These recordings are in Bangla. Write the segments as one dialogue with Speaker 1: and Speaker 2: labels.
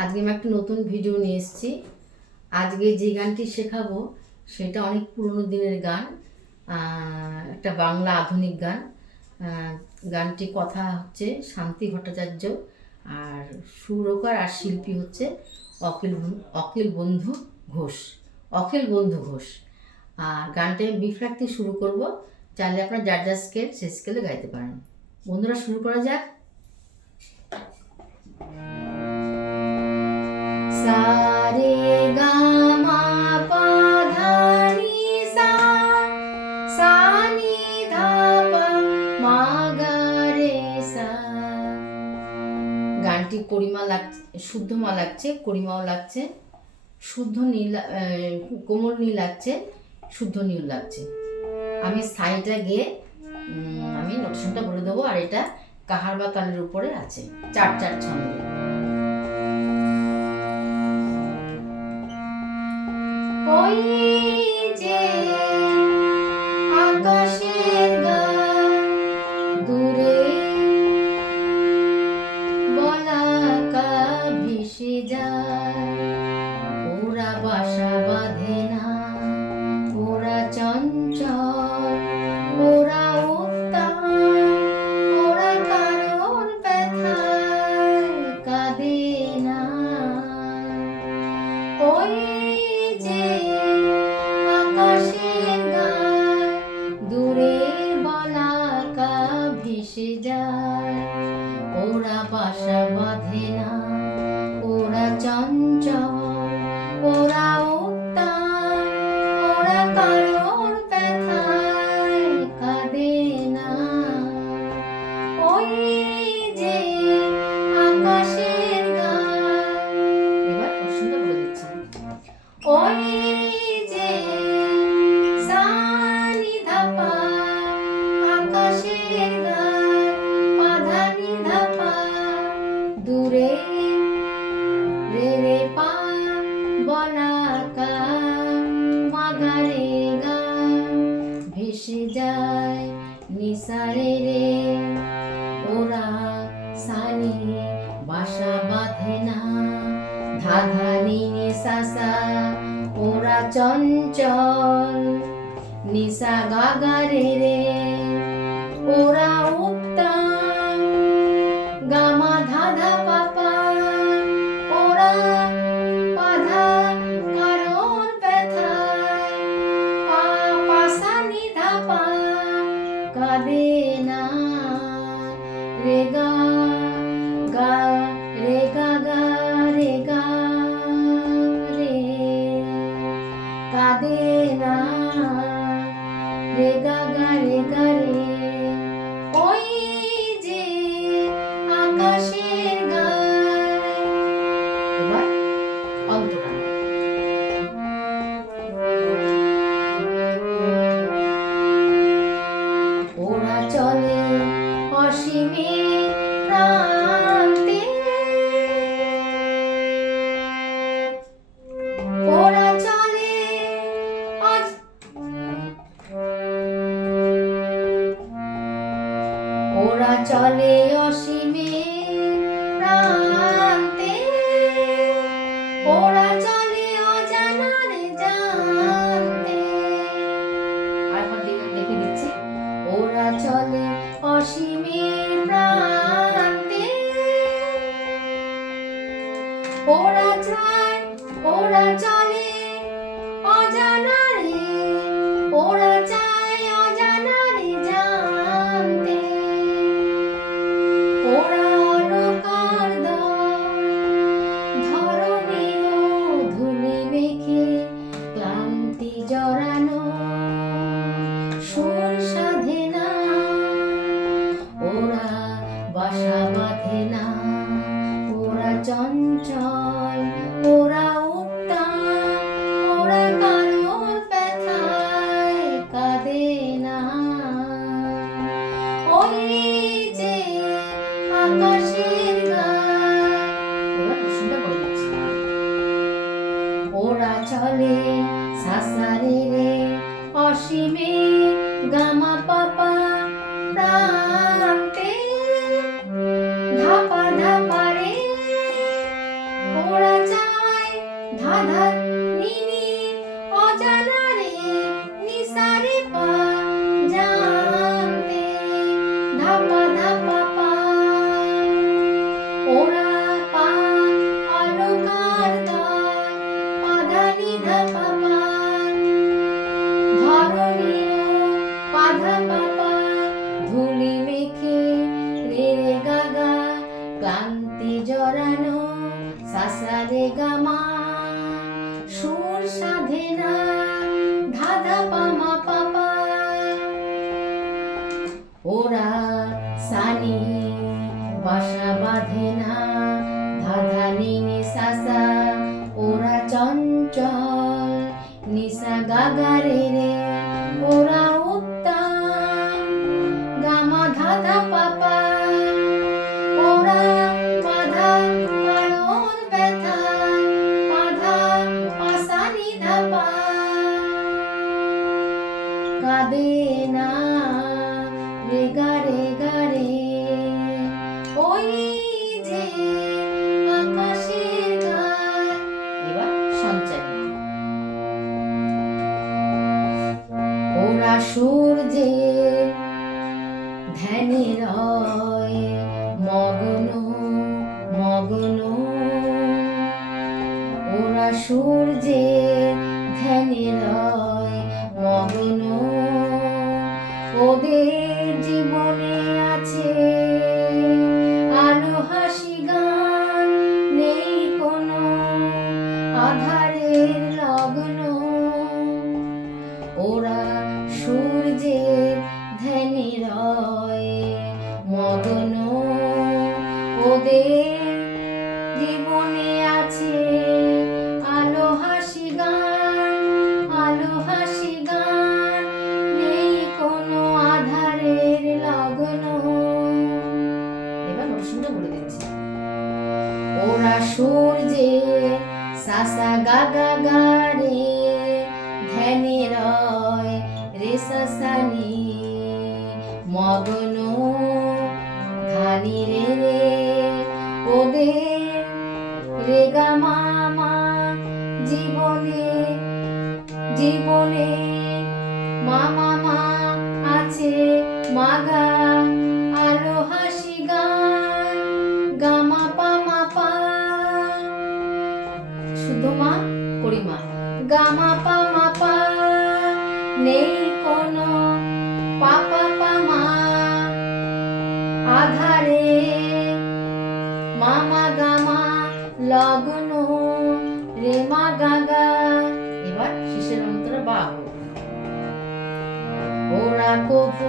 Speaker 1: আজকে আমি একটা নতুন ভিডিও নিয়ে এসেছি। আজকে যে গানটি শেখাবো, সেটা অনেক পুরনো দিনের গান একটা বাংলা আধুনিক গান। গানটি কথা হচ্ছে শান্তি ভট্টাচার্য আর সুরকার আর শিল্পী হচ্ছে অখিল অখিল বন্ধু ঘোষ। অখিল বন্ধু ঘোষ। আর গানটা আমি বি ফ্ল্যাট থেকে শুরু করব। চাইলে আপনার যার যার স্কেল সে স্কেলে গাইতে পারেন। বন্ধুরা, শুরু করা যাক। গানটি করিমা লাগছে শুদ্ধ লাগছে করিমাও লাগছে শুদ্ধ নীল কোমল নীল লাগছে শুদ্ধ নীল লাগছে আমি সাইডটা গিয়ে আমি নোটেশনটা বলে দেবো আর এটা কাহার বা তালের উপরে আছে চার চার ছন্দে ওই যে আকাশের দূরে বলাকা ভেসে যায়। ওরা বাসা বাঁধে না, ওরা চঞ্চল, ওরা উত্তাল, ওরা কাঁদে ভেসে যায় রে ওরা সানি বাসা বাঁধে না ধাধানি সাসা ওরা চঞ্চল নিসা গাগারে রে ওরা চঞ্চল, ওরা উত্তাল, ওরা কারোর ব্যথায় কাঁদে না। ওই যে আকাশের ওরা চলে সাসারে অসীমে গামা ஓன মোরা সূর্যে ধ্যানে রয় মগ্ন মগ্ন। ওরা সূর্যে ধ্যানে রয় ওদের রেগা মামা জীবনে জীবনে মামা মা আছে, মাগা আলো হাসি গান গামা পামা পা শুধু মা পরিমা গামা পামা পা নেই কোনো পাপা পামা। আধার laguno Rima Gaga. Iba, siya ng trabaho. Ora ko po.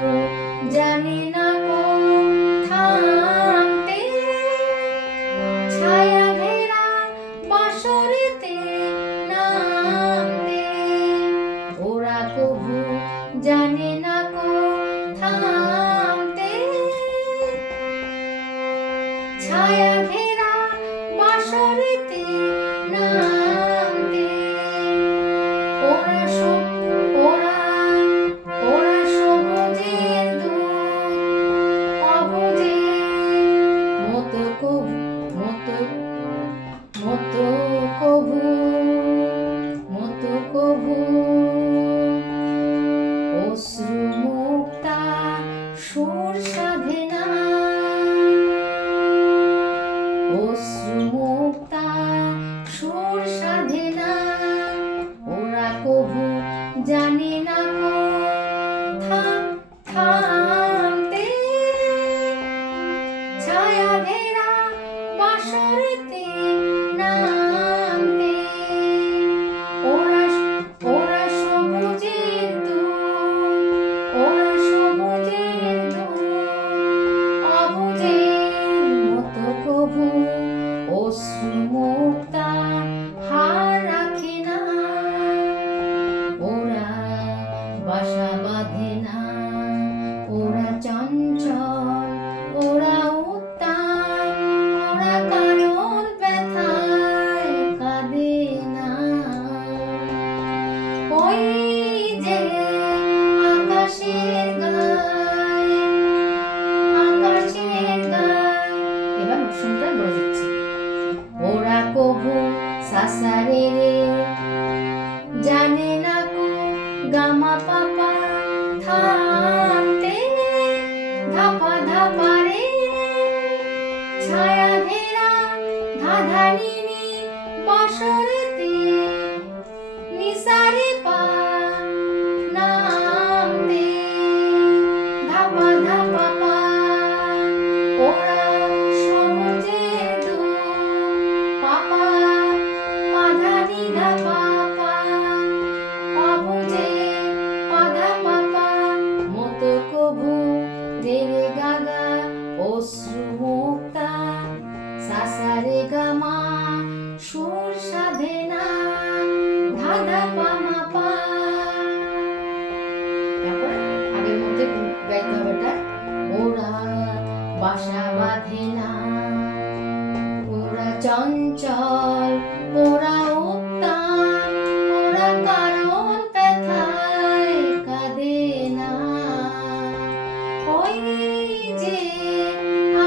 Speaker 1: 他说 জানে না কো গামা পাপা থা চঞ্চল ওরা উত্তাল ওরা কারণ ব্যথায় কাঁদে না। ওই যে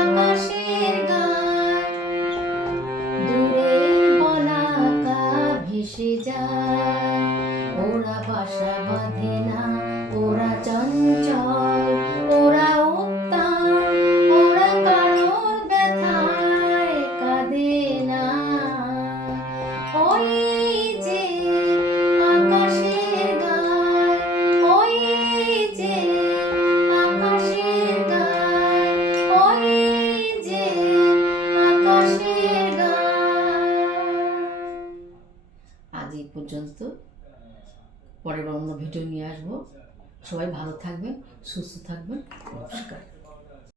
Speaker 1: আকাশের গান, দূরের বলাকা ভেসে যায়, ওরা বাসা বাঁধে lemon